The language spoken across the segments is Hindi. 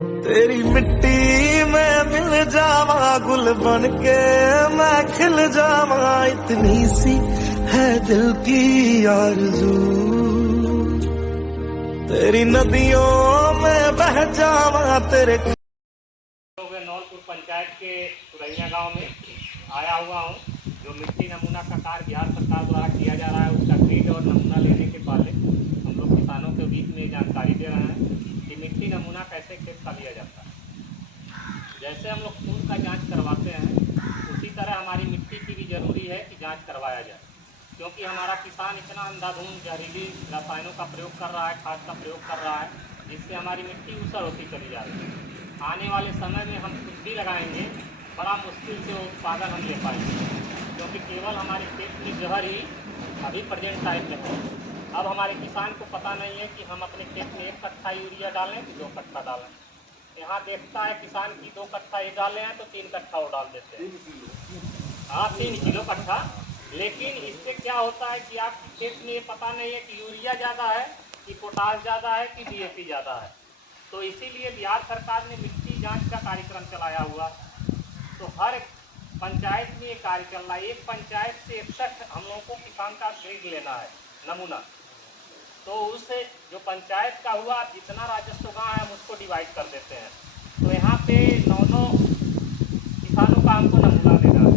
तेरी मिट्टी में मिल जावा गुल बन के मैं खिल जावा, इतनी सी है दिल की आरज़ू। तेरी नदियों में बह जावा तेरे। नौलपुर पंचायत के सुरैया गांव में आया हुआ हूं, जो मिट्टी नमूना का कार्य बिहार सरकार द्वारा किया जा रहा है, उसका ग्रिड और नमूना लेने के पहले हम लोग किसानों के बीच में जानकारी दे रहे हैं कि मिट्टी नमूना कैसे खेत का लिया जाता है। जैसे हम लोग खून का जांच करवाते हैं, उसी तरह हमारी मिट्टी की भी जरूरी है कि जांच करवाया जाए, क्योंकि हमारा किसान इतना अंधाधुंध जहरीली रसायनों का प्रयोग कर रहा है, खाद का प्रयोग कर रहा है, जिससे हमारी मिट्टी ऊसर होती चली जा रही है। आने वाले समय में हम कुछ भी लगाएंगे, बड़ा मुश्किल से वो उत्पादन हम ले पाएंगे, क्योंकि केवल हमारे खेत में जहर ही अभी प्रेजेंट टाइम में है। अब हमारे किसान को पता नहीं है कि हम अपने खेत में 1 कट्ठा यूरिया डालें कि 2 कट्ठा डालें। यहाँ देखता है किसान की 2 कट्ठा ये डाले हैं तो 3 कट्ठा वो डाल देते हैं। हाँ, 3 किलो कट्ठा। लेकिन इससे क्या होता है कि आपके खेत में ये पता नहीं है कि यूरिया ज़्यादा है कि पोटाश ज़्यादा है कि डीएपी ज़्यादा है। तो इसीलिए बिहार सरकार ने मिट्टी जांच का कार्यक्रम चलाया हुआ। तो हर पंचायत में ये कार्य चल रहा है। एक पंचायत से 61 हम लोगों को किसान का ग्रेड लेना है, नमूना। तो उस जो पंचायत का हुआ, जितना राजस्व गाँव है हम उसको डिवाइड कर देते हैं। तो यहाँ पे 9 किसानों का हमको नमूना लेना है।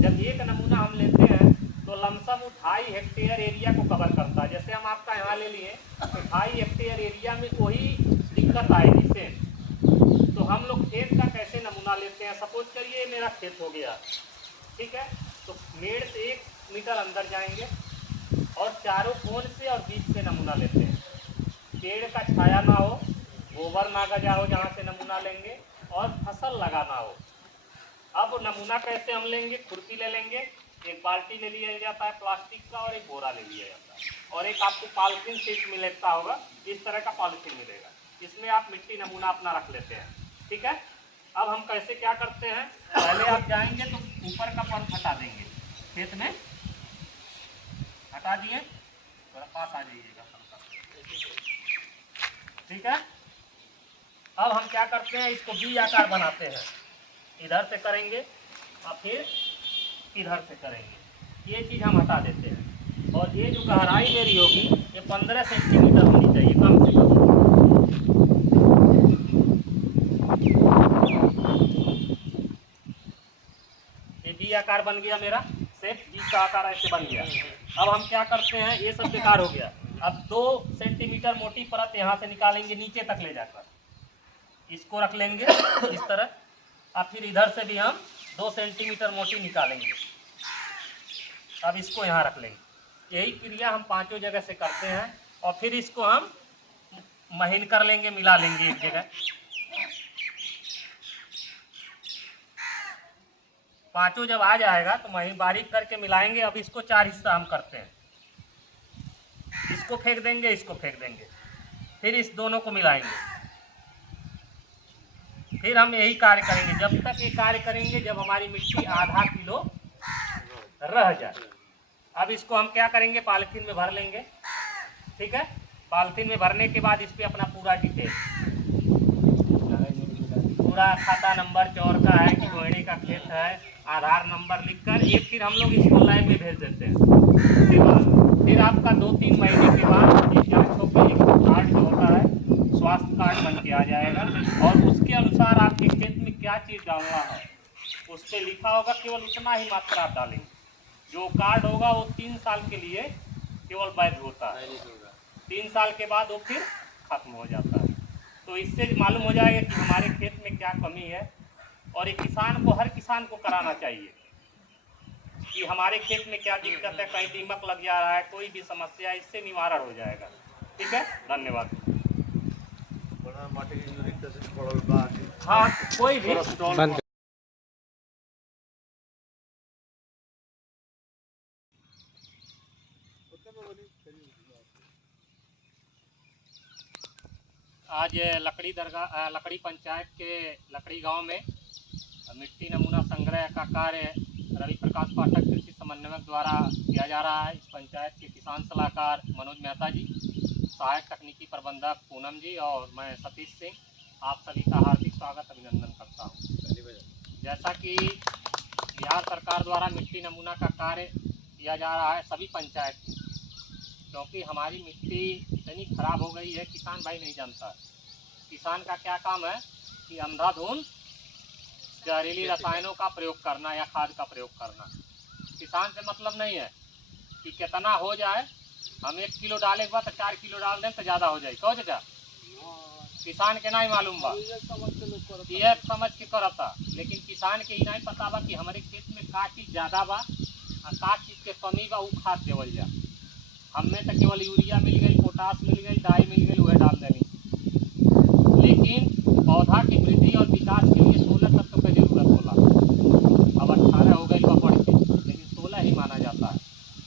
जब एक नमूना हम लेते हैं तो लमसम 2.5 हेक्टेयर एरिया को कवर करता है। जैसे हम आपका यहाँ ले लिए तो 2.5 हेक्टेयर एरिया में वही दिक्कत आएगी सेम। तो हम लोग खेत का कैसे नमूना लेते हैं, सपोज करिए मेरा खेत हो गया, ठीक है, तो मेड़ से 1 मीटर अंदर जाएंगे और चारों कोण से और बीच से नमूना लेते हैं। पेड़ का छाया ना हो, गोबर ना गजा हो जहाँ से नमूना लेंगे, और फसल लगाना हो। अब नमूना कैसे हम लेंगे, खुरपी ले लेंगे, एक बाल्टी ले लिया जाता है प्लास्टिक का और एक बोरा ले लिया जाता है, और एक आपको पॉलिथीन शीट मिलता होगा, इस तरह का पॉलिथीन मिलेगा, इसमें आप मिट्टी नमूना अपना रख लेते हैं। ठीक है, अब हम कैसे क्या करते हैं, पहले आप जाएंगे तो ऊपर का पर्थ हटा देंगे, खेत में हटा दिए, थोड़ा पास आ जाइएगा, ठीक है। अब हम क्या करते हैं, इसको बी आकार बनाते हैं, इधर से करेंगे और फिर इधर से करेंगे, ये चीज़ हम हटा देते हैं। और ये जो गहराई मेरी होगी ये 15 सेंटीमीटर होनी चाहिए कम से कम। ये बी आकार बन गया मेरा, सेफ बी का आकार ऐसे बन गया। अब हम क्या करते हैं, ये सब बेकार हो गया। अब 2 सेंटीमीटर मोटी परत यहाँ से निकालेंगे नीचे तक ले जाकर, इसको रख लेंगे इस तरह, और फिर इधर से भी हम 2 सेंटीमीटर मोटी निकालेंगे, अब इसको यहाँ रख लेंगे। यही क्रिया हम 5 जगह से करते हैं, और फिर इसको हम महीन कर लेंगे, मिला लेंगे एक जगह। 5 जब आ जाएगा तो महीन बारीक करके मिलाएंगे। अब इसको 4 हिस्सा हम करते हैं, इसको फेंक देंगे, इसको फेंक देंगे, फिर इस दोनों को मिलाएंगे, फिर हम यही कार्य करेंगे जब तक ये कार्य करेंगे जब हमारी मिट्टी आधा किलो रह जाए। अब इसको हम क्या करेंगे, पॉलीथीन में भर लेंगे, ठीक है। पॉलीथीन में भरने के बाद इस पर अपना पूरा डिटेल, पूरा खाता नंबर चौर का है कि गोयड़े का खेत है, आधार नंबर लिखकर एक फिर हम लोग इसको लैब में भेज देते हैं। उसके बाद फिर आपका 2-3 महीने के बाद ये जाँच होकर एक कार्ड जो होता है स्वास्थ्य कार्ड बन के आ जाएगा, और उसके अनुसार आपके खेत में क्या चीज़ डालना है उस पर लिखा होगा, केवल उतना ही मात्रा आप डालेंगे। जो कार्ड होगा वो 3 साल के लिए केवल वैध होता है, 3 साल के बाद वो फिर खत्म हो जाता है। तो इससे मालूम हो जाएगा कि हमारे खेत में क्या कमी है, और ये किसान को, हर किसान को कराना चाहिए कि हमारे खेत में क्या दिक्कत है, कहीं दीमक लग जा रहा है, कोई भी समस्या, इससे निवारण हो जाएगा। ठीक है, धन्यवाद। हाँ, कोई भी आज लकड़ी पंचायत के लकड़ी गांव में मिट्टी नमूना संग्रह का कार्य रवि प्रकाश पाठक कृषि समन्वयक द्वारा किया जा रहा है। इस पंचायत के किसान सलाहकार मनोज मेहता जी, सहायक तकनीकी प्रबंधक पूनम जी और मैं सतीश सिंह। आप सभी का हार्दिक स्वागत अभिनंदन करता हूँ। जैसा कि बिहार सरकार द्वारा मिट्टी नमूना का कार्य किया जा रहा है सभी पंचायत में, क्योंकि हमारी मिट्टी इतनी खराब हो गई है, किसान भाई नहीं जानता। किसान का क्या काम है कि अंधाधुंध जहरीली रसायनों का प्रयोग करना या खाद का प्रयोग करना। किसान से मतलब नहीं है कि कितना हो जाए, हम 1 किलो डाले के बाद तो 4 किलो डाल दें तो ज़्यादा हो जाए। कहो चाचा, किसान के नहीं मालूम बा, ये समझ के करता, लेकिन किसान के ही नहीं पता बा कि हमारे खेत में का चीज़ ज़्यादा बा और का चीज़ के कमी बा, वो खाद देवल जा। हमें तो केवल यूरिया मिल गई, पोटास मिल गई, डाई मिल गई, वह डाल देनी। लेकिन पौधा की वृद्धि और विकास के लिए 16 तत्व की जरूरत होला। अब 18 हो गई बा पढ़ के, लेकिन 16 ही माना जाता है।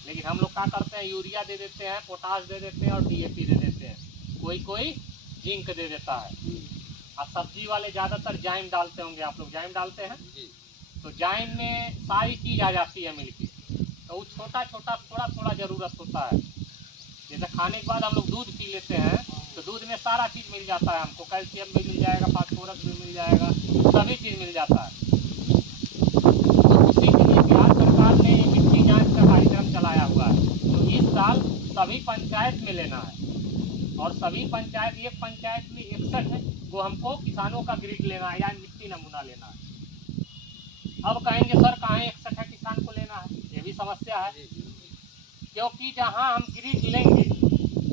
लेकिन हम लोग क्या करते हैं, यूरिया दे देते हैं, पोटास दे देते हैं और DAP दे देते हैं, कोई जिंक दे देता है। और सब्जी वाले ज़्यादातर जाइम डालते होंगे, आप लोग जाइम डालते हैं जी। तो जाइम में सारी चीज़ आ जाती है मिलके, तो वो छोटा छोटा थोड़ा थोड़ा ज़रूरत होता है। जैसे खाने के बाद हम लोग दूध पी लेते हैं तो दूध में सारा चीज़ मिल जाता है, हमको कैल्शियम भी मिल जाएगा, फास्फोरस भी मिल जाएगा, सभी चीज़ मिल जाता है। तो उसी के लिए बिहार सरकार ने मिट्टी जांच का कार्यक्रम चलाया हुआ है। तो इस साल सभी पंचायत में लेना है, और सभी पंचायत, एक पंचायत में 61 है वो हमको किसानों का ग्रिड लेना है या मिट्टी नमूना लेना है। अब कहेंगे सर कहाँ 61 है, किसान को लेना है, ये भी समस्या है। क्योंकि जहाँ हम ग्रिड लेंगे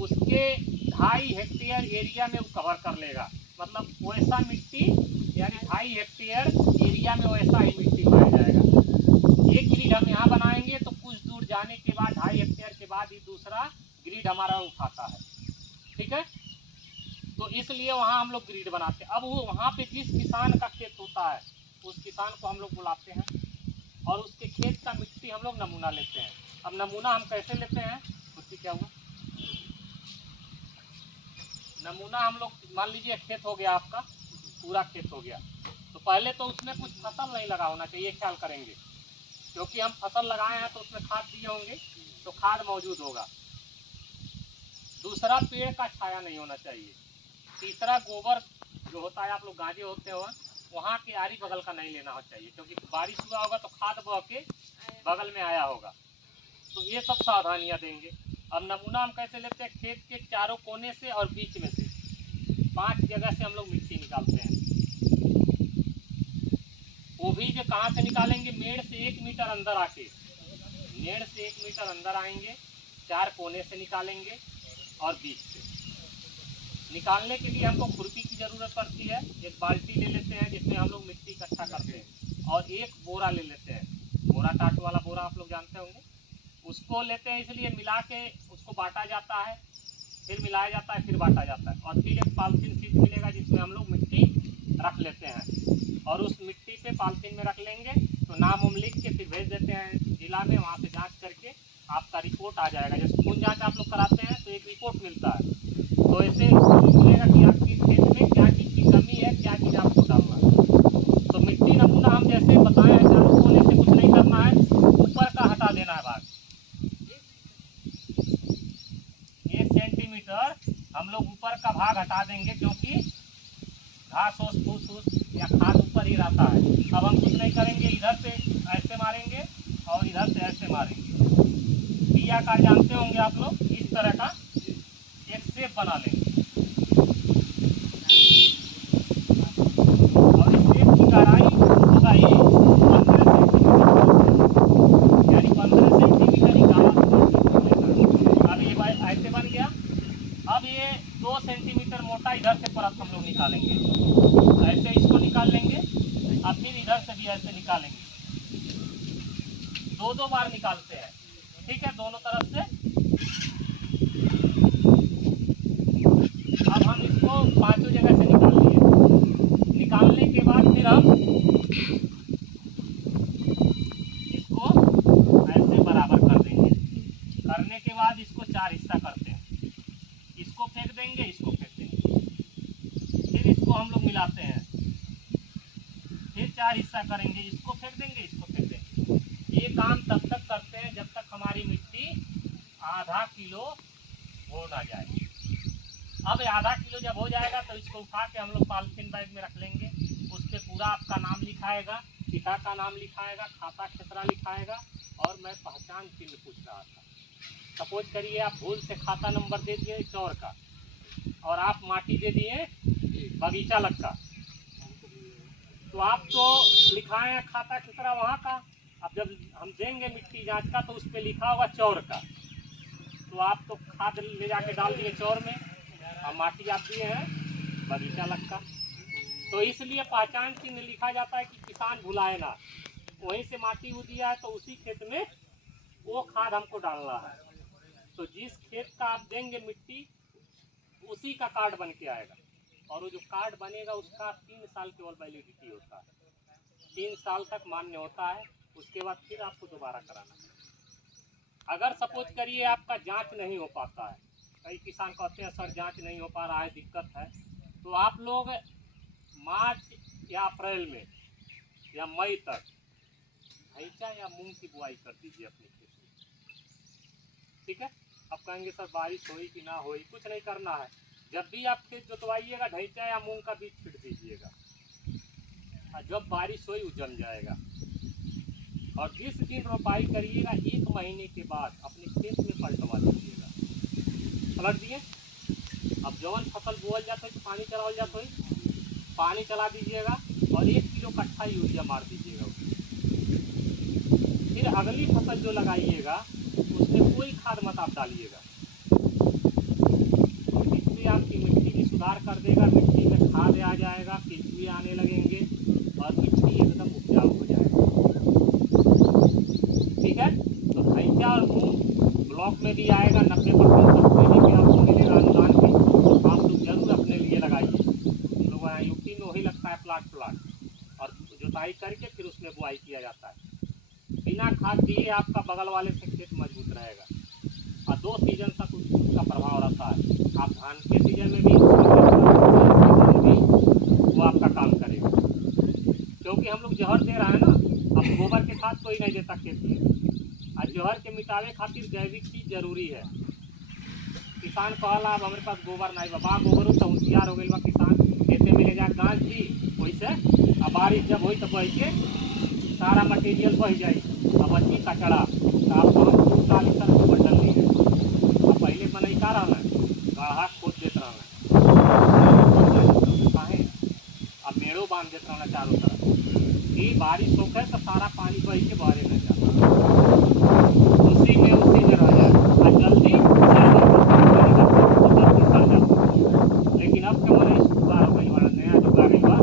उसके 2.5 हेक्टेयर एरिया में वो कवर कर लेगा, मतलब वैसा मिट्टी, यानी 2.5 हेक्टेयर एरिया में वैसा ही मिट्टी पाया जाएगा। एक ग्रिड हम यहाँ बनाएंगे तो कुछ दूर जाने के बाद 2.5 हेक्टेयर के बाद ही दूसरा ग्रिड हमारा उठाता है, ठीक है। तो इसलिए वहाँ हम लोग ग्रिड बनाते हैं। अब वो वहाँ पे जिस किसान का खेत होता है उस किसान को हम लोग बुलाते हैं और उसके खेत का मिट्टी हम लोग नमूना लेते हैं। अब नमूना हम कैसे लेते हैं, उसकी क्या हुआ, नमूना हम लोग, मान लीजिए खेत हो गया आपका, पूरा खेत हो गया, तो पहले तो उसमें कुछ फसल नहीं लगा होना चाहिए, ख्याल करेंगे, क्योंकि हम फसल लगाए हैं तो उसमें खाद दिए होंगे तो खाद मौजूद होगा। दूसरा, पेड़ का छाया नहीं होना चाहिए। तीसरा, गोबर जो होता है, आप लोग गांजे होते हो वहाँ के आरी बगल का नहीं लेना हो चाहिए, क्योंकि बारिश हुआ होगा तो खाद बह के बगल में आया होगा। तो ये सब सावधानियाँ देंगे। अब नमूना हम कैसे लेते हैं, खेत के चारों कोने से और बीच में से 5 जगह से हम लोग मिट्टी निकालते हैं। वो भी जो कहाँ से निकालेंगे, मेड़ से 1 मीटर अंदर आके, मेड़ से 1 मीटर अंदर आएंगे, 4 कोने से निकालेंगे और बीच से। निकालने के लिए हमको खुरपी की ज़रूरत पड़ती है। एक बाल्टी ले लेते हैं जिसमें हम लोग मिट्टी इकट्ठा करते हैं, और एक बोरा ले लेते हैं, बोरा टाट वाला बोरा आप लोग जानते होंगे, उसको लेते हैं। इसलिए मिला के उसको बांटा जाता है, फिर मिलाया जाता है, फिर बांटा जाता है, और फिर एक पॉलीथीन शीट मिलेगा जिसमें हम लोग मिट्टी रख लेते हैं, और उस मिट्टी पे पॉलीथीन में रख लेंगे तो नाम उम लिख के फिर भेज देते हैं जिला में। वहाँ से जांच करके आपका रिपोर्ट आ जाएगा। जैसे खून जांच आप लोग कराते हैं तो एक रिपोर्ट मिलता है, तो ऐसे मिलेगा कि आपकी खेत में क्या चीज़ की कमी है, क्या चीज़ आपको डालना है। तो मिट्टी नमूना हम जैसे बताए हैं, चारों कोने से कुछ नहीं करना है, ऊपर का हटा देना है भाग 1 सेंटीमीटर हम लोग ऊपर का भाग हटा देंगे, क्योंकि घास ओस फूस फूस या खाद ऊपर ही रहता है। अब हम कुछ नहीं करेंगे, इधर से ऐसे मारेंगे और इधर से ऐसे मारेंगे। बी आकार जानते होंगे आप लोग, इस तरह का एक शेप बना लेंगे, और इस शेप की गहराई होगा ये 15 सेंटीमीटर, यानी 15 सेंटीमीटर ही गाढ़ा होगा। अब ये ऐसे बन गया। अब ये 2 सेंटीमीटर मोटा इधर से परत हम लोग निकालेंगे, ऐसे इसको निकाल लेंगे, और फिर इधर से भी ऐसे निकालेंगे, 2-2 बार निकालते हैं, ठीक है, दोनों तरफ से। अब हम इसको 5 जगह से निकाल लिए। निकालने के बाद फिर हम इसको ऐसे बराबर कर देंगे। करने के बाद इसको 4 हिस्सा करते हैं, इसको फेंक देंगे, इसको फेंक देंगे, फिर इसको हम लोग मिलाते हैं, फिर 4 हिस्सा करेंगे, इसको फेंक देंगे, इसको फेंक देंगे। ये काम तब तक करते हैं जब तक हमारी मिट्टी आधा किलो हो ना जाए। अब आधा किलो जब हो जाएगा तो इसको उठा के हम लोग पॉलीथीन बैग में रख लेंगे। उस पर पूरा आपका नाम लिखाएगा, पिता का नाम लिखाएगा, खाता खेसरा लिखाएगा, और मैं पहचान चिन्ह पूछ रहा था। सपोज करिए आप भूल से खाता नंबर दे दिए चौर का, और आप माटी दे दिए बगीचा लक्का, तो आप तो लिखाए हैं खाता खेसरा वहाँ का। अब जब हम देंगे मिट्टी जांच का तो उस पर लिखा होगा चौर का, तो आप तो खाद ले जाके डाल दिए चौर में, और माटी आप दिए हैं बगीचा लक्का। तो इसलिए पहचान चिन्ह लिखा जाता है कि किसान भुलाए ना। वहीं से माटी वो दिया है तो उसी खेत में वो खाद हमको डालना है। तो जिस खेत का आप देंगे मिट्टी, उसी का कार्ड बन के आएगा, और वो जो कार्ड बनेगा उसका 3 साल केवल वैलिडिटी होता है। 3 साल तक मान्य होता है, उसके बाद फिर आपको दोबारा कराना है। अगर सपोज करिए आपका जांच नहीं हो पाता है, कई किसान कहते हैं सर जांच नहीं हो पा रहा है, दिक्कत है, तो आप लोग मार्च या अप्रैल में या मई तक धैंचा या मूंग की बुआई कर दीजिए अपने खेत में। ठीक है। अब कहेंगे सर बारिश होई कि ना होई, कुछ नहीं करना है। जब भी आप खेत जोतवाइएगा धैंचा या मूंग का बीज छिड़ दीजिएगा, और जब बारिश होई वो जम जाएगा। और जिस दिन रोपाई करिएगा 1 महीने के बाद अपने खेत में पलटवा दीजिएगा। पलट दिए, अब जवन फसल बोअल जाता है तो पानी चलावल जाता है, पानी चला दीजिएगा और 1 किलो कट्ठा यूरिया मार दीजिएगा। फिर अगली फसल जो लगाइएगा उसमें कोई खाद मत आप डालिएगा। इससे आपकी मिट्टी भी सुधार कर देगा, मिट्टी में खाद आ जाएगा, केंचुए आने लगेंगे और मिट्टी एकदम उपजाऊ हो जाएगा। ठीक है। तो धैंचा और मूंग ब्लॉक में भी आएगा, 90% सब्सिडी भी आपको मिलेगा अनुदान भी, आप लोग जरूर अपने लिए लगाइए। हम लोग यहाँ यूपी में वही लगता है प्लाट, और जुताई करके फिर उसमें बुआई किया जाता है। बिना खाद दिए आपका बगल वाले से खेत मजबूत रहेगा, और 2 सीजन तक उसका प्रभाव रहता है। आप धान के सीजन में भी वो आपका काम करेगा, क्योंकि हम लोग जहर दे रहे हैं ना। अब गोबर के खाद कोई नहीं देता खेत में, और जहर के मिटावे खातिर जैविक चीज जरूरी है। किसान कहला अब हमारे पास गोबर नहीं बा, गोबर तो होशियार हो गई बा, किसान खेते में ले जा गाँच दी वैसे, अब बारिश जब हुई तो बह के सारा मटेरियल बह जाए, अब अच्छी कचड़ा तो आपको हम 40 तरह गोबर डल दी है। अब पहले बनई का रहा गढ़ा खोद देते रहना, अब मेड़ो बांध देते रहना चारों तरफ कि बारिश होकर तो सारा पानी बह के बहरे न जाता, उसी में रह जाए और जल्दी सड़ जाता। लेकिन अब के मन जुगाड़ हो गई बड़ा, नया जुगाड़ गई बा,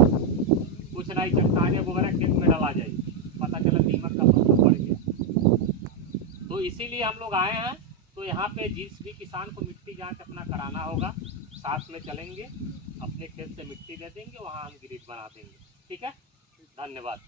कुछ नहीं चट्टाने गोबर खेत में डाला जाए, पता चला दीमक का पत्ता पड़ गया। तो इसीलिए हम लोग आए हैं। तो यहाँ पे जिस भी किसान को मिट्टी जांच अपना कराना होगा, साथ में चलेंगे, अपने खेत से मिट्टी दे देंगे, वहाँ हम ग्रिड बना देंगे। ठीक है, धन्यवाद।